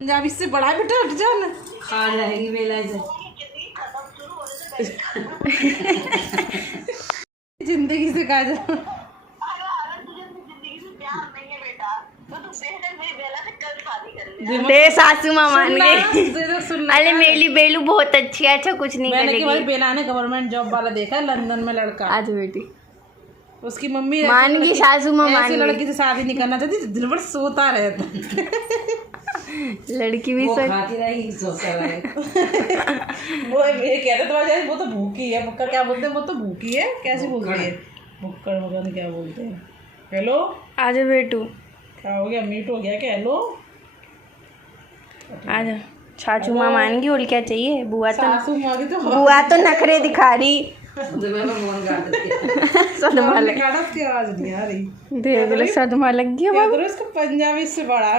पंजाबी से बड़ा बेटा हट जा ना, खा रहेगी बेला से। जिंदगी से कहा जा दे सासू माँ मान गई। अरे मेरी बेलू बहुत अच्छी है, अच्छा कुछ नहीं मैंने कि भाई करेगी। बेला ने गवर्नमेंट जॉब वाला देखा है लंदन में लड़का, आज बेटी उसकी मम्मी मान गई, सासू माँ मान ऐसी गई। लड़की से शादी नहीं करना चाहती, दिन भर सोता रहता। लड़की भी वो सच। खाती रहेगी सोचता रहेगा। वो ये कहते तो वो तो भूखी है, बुक्कड़ क्या बोलते हैं, वो तो भूखी है, कैसे बोलती है बुक्कड़, वगैरह क्या बोलते हैं। हेलो आजा बेटू, क्या हो गया, मीट हो गया क्या? हेलो आजा। सासू माँ मान गई, और क्या चाहिए। सासू माँ की तो बुआ तो नखरे दिखा रही। सदमा लग गाड़ा की आवाज नहीं आ रही। देख लो, सदमा लग गया क्या बाबू। करो, इसको पंजाबी से बड़ा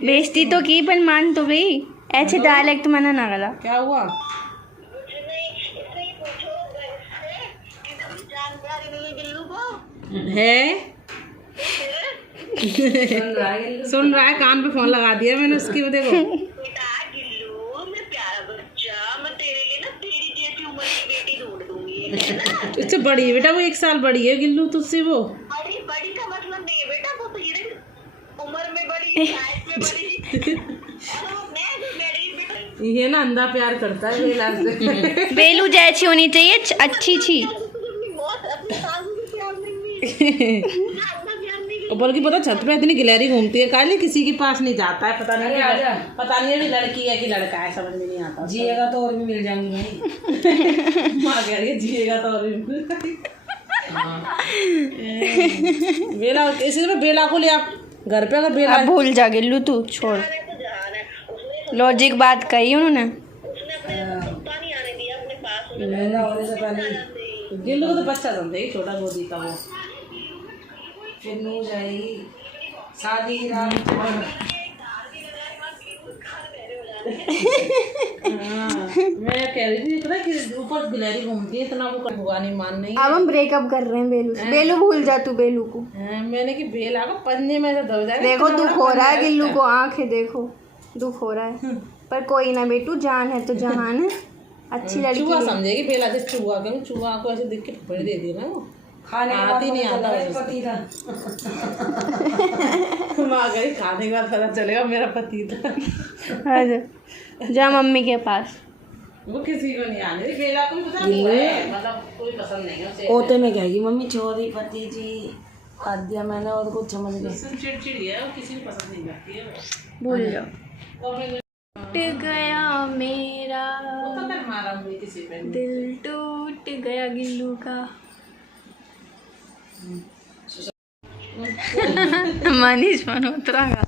बेइज्जती तो की पर मान तो गई। ऐसे डायलेक्ट मना ना करा। क्या हुआ? है सुन रहा है, कान पे फोन लगा दिया मैंने उसकी, वो देखो। इससे बड़ी है बेटा, वो 1 साल बड़ी है गिल्लू तुझसे। वो बड़ी बड़ी का मतलब नहीं है बेटा, वो तो ये उम्र में बड़ी, साइज में बड़ी। ये ना अंधा प्यार करता है बेला से। बेलू जैसी होनी चाहिए, अच्छी छी। बल्कि पता छत पे इतनी गिलहरी घूमती है, काली किसी के पास नहीं जाता है। पता नहीं अभी लड़की है कि लड़का है, समझ में नहीं आता। जिएगा तो और भी मिल जाएंगे भाई। माँ कह रही है जिएगा तो और भी। बेला इसलिए बेला को ले आप घर पे, अगर बेला अब भूल जा गिल्लू, तू छोड़। लॉजिक बात कही उन्होंने। बेला होने से पहले गिल्लू को तो बच्चा समझेगी, छोटा गोदी का वो। फिर नू जाएगी शादी की रात। मैं कह रही थी इतना कि ऊपर गिलहरी घूमती है, इतना वो हुआ नहीं, मान नहीं। अब हम ब्रेकअप कर रहे हैं बेलू से। बेलू भूल जा तू बेलू को। मैंने कि बेला को पंजे में से दब जाएगा। देखो दुख हो रहा है गिल्लू को, आंखें देखो दुख हो रहा है। पर कोई ना बेटू, जान है तो जहान है। अच्छी लड़की चूहा है। समझेगी बेला, जैसे चूहा क्यों, चूहा को ऐसे देख के थप्पड़ दे दी ना, वो खाने के आती नहीं आता बाद पति था। माँ गई, खाने के बाद पता चलेगा मेरा पति था। आजा जा मम्मी के पास। वो किसी को नहीं आने दी, बेला को भी पता नहीं है, मतलब कोई पसंद नहीं है उसे। ओते में कहेगी मम्मी चोरी पति जी खा दिया मैंने, और कुछ समझ गई। चिड़चिड़ी है, वो किसी को पसंद नहीं करती है। भूल जाओ। वो अपने टूट गया मेरा वो तो फिर मारा हुई किसी पे। दिल, टूट गया गिल्लू का। मनीष मल्होत्रा का।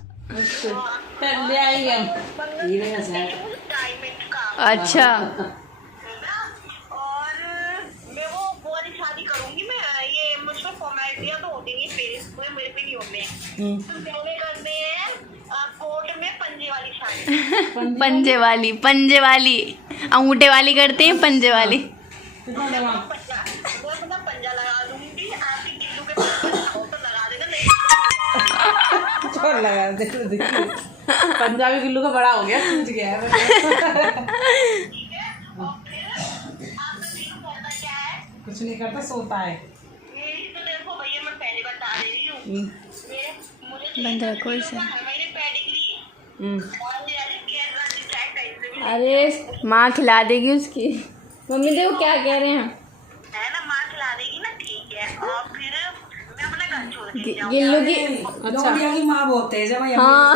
फिर ले आई हम। ये मेरा सैड। डायमंड का। अच्छा और मैं वो वाली शादी करूंगी मैं, ये मुझको फॉर्मेलिटियां तो होती नहीं, पेरिस में मेरे पे नहीं होते हैं। तो मैंने करने हैं कोर्ट में पंजे वाली शादी। पंजे वाली अंगूठे वाली करते हैं, पंजे वाली। पंजा लगा दूंगी, आपकी गिल्लू के तो लगा देना, नहीं छोड़ लगा दे। पंजाबी गिल्लू का बड़ा हो गया, सूझ गया है। ठीक है। और फिर आपका गिल्लू करता क्या है? कुछ नहीं करता, सोता है। यही तो देखो भैया, मैं पहली बार बता रही हूँ। मुझे बंदा कोई सा। मैंने पेडिग्री और मेरे केरला की चाय टाइप से भी अरे माँ खिला देगी उसकी। मम्मी देखो क्या कह रहे हैं। है ना, माँ खिला देगी ना, ठीक है। और फिर मैं अपना घर छोड़ के जाऊंगी। गिल्लू की अच्छा की माँ बहुत तेज है भाई। हाँ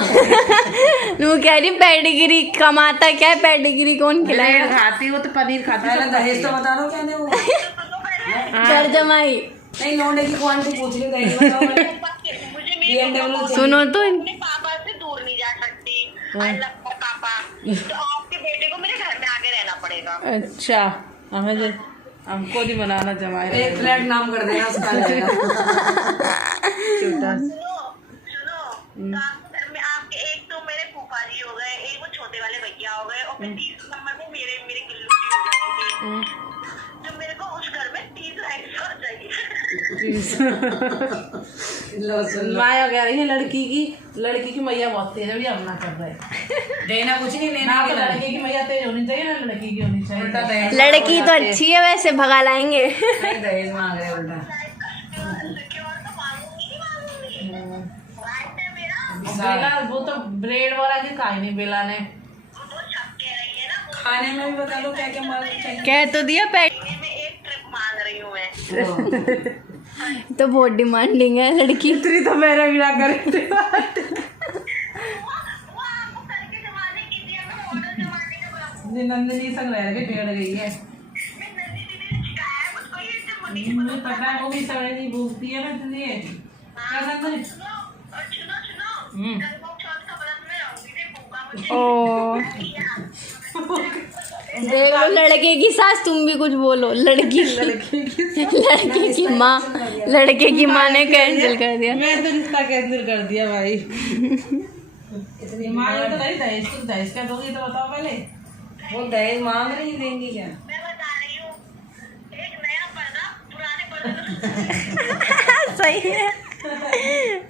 वो कह रही पेडिग्री कमाता क्या है, पेडिग्री कौन खिलाएगा। खाती वो तो पनीर खाती है। पहले दहेज तो बता दो क्या दे वो। कर जमाई नहीं लौंडे की क्वांटिटी पूछ रही दहेज बताओ। मुझे मेरे सुनो तो अपने पापा से दूर नहीं जा सकती। आई लव माय पापा। तो आपके बेटे को मेरे घर में आके रहना पड़ेगा। अच्छा, हमें हमको नहीं बनाना जमाए। एक फ्लैट नाम कर देना उसका रहेगा। छोटा सुनो तो आपके एक तो मेरे फूफा जी हो गए, एक वो छोटे वाले भैया हो गए, और फिर 30 नंबर में मेरे गिल्लू जी हो जाएंगे। तो मेरे को उस घर में 30 एक्स्ट्रा चाहिए। माया कह रही है लड़की की मैया बहुत तेज है, अभी हम ना कर रहे देना कुछ नहीं, ना, तो लड़की की मैया तेज होनी चाहिए ना लड़की की होनी चाहिए। लड़की तो अच्छी है वैसे, भगा लाएंगे। नहीं दहेज मांग रहे उल्टा। बेला वो तो ब्रेड वाला की खाई नहीं बेला ने। खाने में भी बता दो क्या क्या मांग रहे। कह तो दिया पैट। में एक ट्रिप मांग रही हूँ मैं। तो बहुत डिमांडिंग है लड़की। इतनी तो मेरा भी ना करे। वो आपको करके जमाने की थी, हमें ऑर्डर जमाने का बोला। नंदिनी संग रह के टेढ़ गई है। मैं नंदी दीदी ने सिखाया है मुझको ये जो मुझे मुझे पता है वो भी समय नहीं भूखती है ना, इसलिए क्या नंदिनी। सुनो कल वो चौथ का व्रत में रहूंगी, फिर भूखा मुझे ओ देख लो, लड़के की सास, तुम भी कुछ बोलो। लड़की की माँ, लड़के की माँ ने कैंसिल कर दिया। मैं तो रिश्ता कैंसिल कर दिया भाई। माँ तो नहीं दहेज, तुम दहेज क्या दोगी तो बताओ पहले। वो दहेज मांग रही, देंगी क्या? मैं बता रही हूँ, एक नया पर्दा पुराने पर्दे को सही है।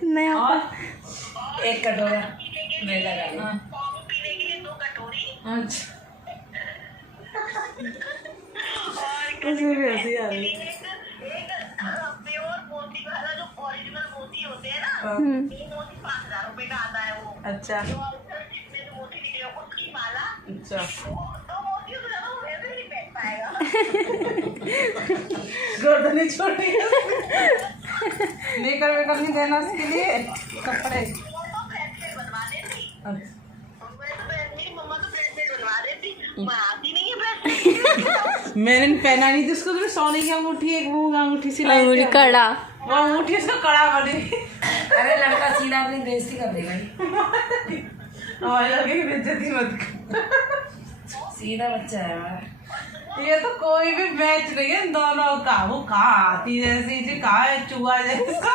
नया और एक कटोरा मैं लगा लूं। कॉफी पीने के लिए 2 कटोरी अच्छा और उसमें भी हंसी आ रही है। एक प्योर मोती वाला जो ओरिजिनल मोती होते हैं ना, ये मोती 5,000 रुपए का आता है वो। अच्छा जो अक्सर जिसमें जो मोती निकले उसकी माला, अच्छा तो मोती से ज्यादा वो वैसे नहीं पहन पाएगा। गर्दन छोटी लेकर वेकर नहीं देना उसके लिए कपड़े। वो तो ब्रेसलेट बनवा देती। अच्छा मेरी मम्मा तो ब्रेसलेट बनवा देती, मैं आती नहीं है ब्रेसलेट। मैंने पहना नहीं थी उसको, तो सोने की अंगूठी, एक वो अंगूठी सी अंगूठी कड़ा। वो अंगूठी उसका कड़ा बनी। अरे लड़का सीधा अपनी बेइज्जती कर देगा। हमारे लड़के की बेइज्जती मत कर। सीधा बच्चा है हमारा। ये तो कोई भी मैच नहीं है दोनों का। वो कहाँ आती जैसी जी, कहाँ है चूहा जैसा।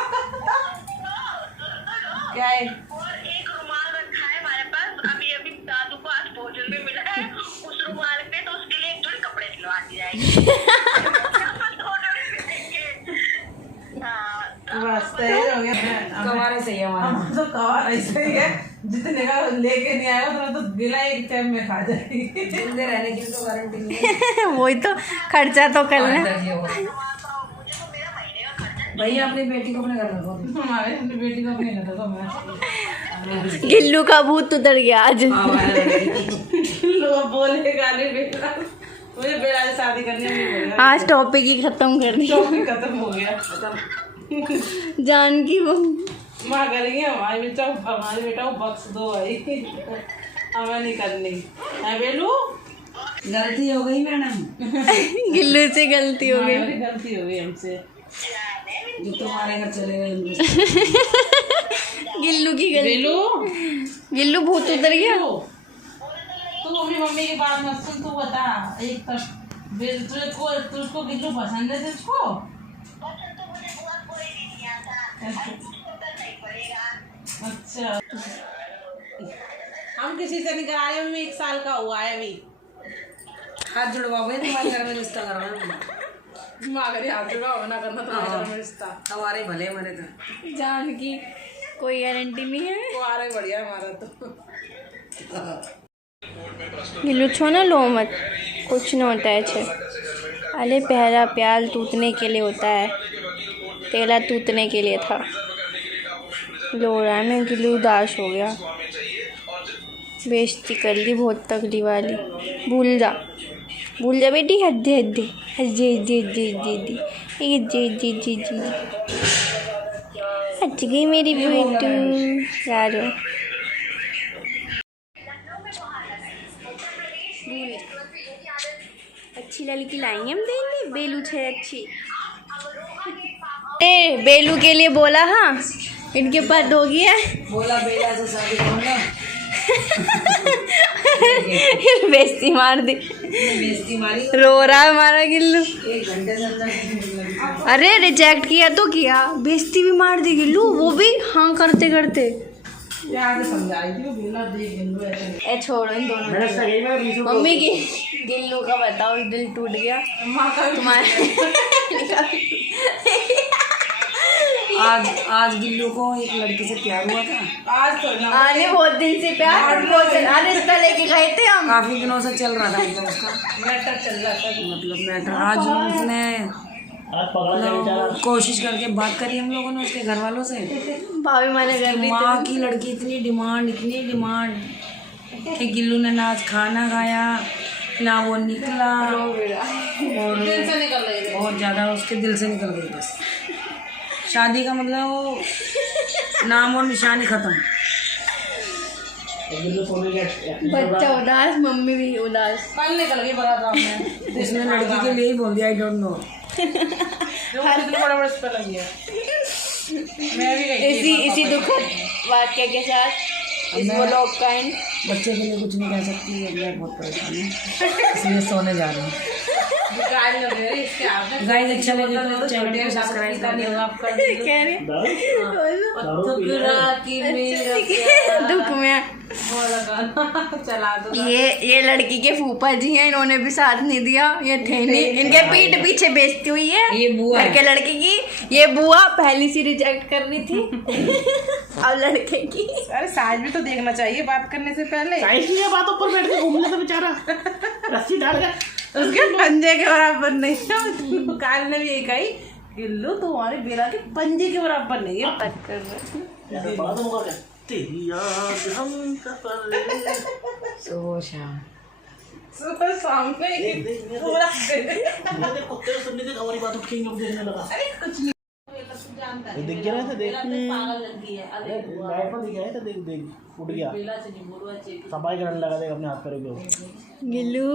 क्या है? और एक रुमाल रखा है हमारे पास, अभी अभी दादू को आज भोजन में मिला है उस रुमाल पे, तो उसके लिए एक जोड़ी कपड़े सिलवा दी जाएगी। बस तैयार हो गया। कमारे सही है हमारा। हम तो कवार ऐसे ही है, जितने का लेके नहीं आएगा उतना तो गिला एक टाइम में खा जाएगी। जिंदे रहने की तो गारंटी नहीं है। वही तो, खर्चा तो कर ले। मुझे तो मेरा महीने का खर्चा भैया अपनी बेटी को अपने घर रखो। हमारे अपनी बेटी को अपने घर रखो। मैं गिल्लू का भूत उतर गया आज। लोग बोलेगा नहीं बेटा, मुझे बेटा से शादी करनी है, नहीं बोलेगा। आज टॉपिक ही खत्म कर दी। टॉपिक खत्म हो गया। जान की वो माँ करेंगे हमारे बेटा को बख्श दो भाई, हमें नहीं करनी है। बेलू गलती हो गई मैडम, गिल्लू से गलती हो गई। हमारी गलती हो गई हमसे। जो तुम्हारे घर चले गए। गिल्लू की गलती। बेलू गिल्लू भूत उतर गया। तू अपनी मम्मी की बात मत सुन, तू बता एक तक तुझको गिल्लू पसंद है तुझको? पसंद तो मुझे बहुत कोई भी नहीं आता, मुझको करना ही पड़ेगा। अच्छा हम किसी से नहीं करा रहे, मम्मी 1 साल का हुआ है अभी। हाथ जुड़वा भाई, तुम्हारे घर में रिश्ता करवाना। माँ करी हाथ जुड़ाओ ना करना तुम्हारे घर में रिश्ता। हमारे भले मरे तो जान की कोई गारंटी नहीं है। वो आ रहा है बढ़िया हमारा तो। गिल्लू छो ना, लो मत, कुछ नहीं होता है। छे अरे पहला प्याल टूटने के लिए होता है, तेला टूटने के लिए था। लो रहा है ना, गिल्लू उदास हो गया। बेइज्जती कर दी बहुत तगड़ी वाली। भूल जा बेटी। हद्दे हद्दे हद्दे हद्दे हद्दे हद्दे हद्दे हच गई मेरी बेटू यार। अच्छी लड़की लाएंगे हम देंगे। बेलू छे अच्छी। ए बेलू के लिए बोला, हाँ इनके पास होगी है। बोला बेला से शादी करूंगा। बेइज्जती मार दी। बेइज्जती मारी। रो रहा है हमारा गिल्लू। 1 घंटे से अंदर। अरे रिजेक्ट किया तो किया, बेइज्जती भी मार दी गिल्लू, वो भी हाँ करते करते। यार समझाई थी वो बिना देख गिल्लू ऐसे। ए छोड़ो इन दोनों की। मम्मी की गिल्लू का बताओ, दिल टूट गया माँ का तुम्हारे। आज गिल्लू को एक लड़की से प्यार हुआ था। आज तो ना आने बहुत दिन से प्यार रिश्ता लेके गए थे हम। काफी दिनों से चल रहा था मतलब उसका मैटर चल रहा था। मतलब मैटर। आज उसने कोशिश करके बात करी हम लोगों ने उसके घर वालों से। भाभी मैंने कर दी माँ की लड़की इतनी डिमांड कि गिल्लू ने ना आज खाना खाया ना वो निकला और दिल से निकल रही है। बहुत ज़्यादा उसके दिल से निकल गई बस। शादी का मतलब वो नाम और निशानी खत्म। बच्चा उदास, मम्मी भी उदास। कल निकल गई बारात में। उसने लड़की के लिए ही बोल दिया आई डोंट नो। कितने बड़े बड़े स्पेल लगी है। मैं भी गई इसी दुखद वाक्य के साथ इस व्लॉग का एंड। बच्चे के लिए कुछ नहीं कह सकती, मैं बहुत परेशान हूँ इसलिए सोने जा रही हूँ। गाइस अच्छा लगे तो चैनल को सब्सक्राइब कर देना। कह रहे दुख में चला दो। ये लड़की के फूफा जी हैं, इन्होंने भी साथ नहीं दिया। ये थे नहीं, इनके पीठ पीछे बेइज्जती हुई है ये बुआ लड़के लड़के की। ये बुआ पहली सी रिजेक्ट कर रही थी। अब लड़के की। अरे साइज भी तो देखना चाहिए बात करने से पहले। साइज की बात ऊपर बैठ के घूमने तो बेचारा रस्सी डाल के उसके पंजे के बराबर नहीं है। काल ने भी यही कही, गिल्लू तुम्हारे बेला के पंजे के बराबर नहीं है। बात कर रहे ऐसा बात होगा क्या? तेरी याद हम सफर सुबह शाम सुबह सामने पूरा मेरे कुत्ते को सुनने से हमारी बात उठेंगे और देखने लगा। ये दिख गया ना, देख लाइट पर दिख गया था, देख देख उठ गया सफाई करने लगा, देख अपने हाथ पर गिल्लू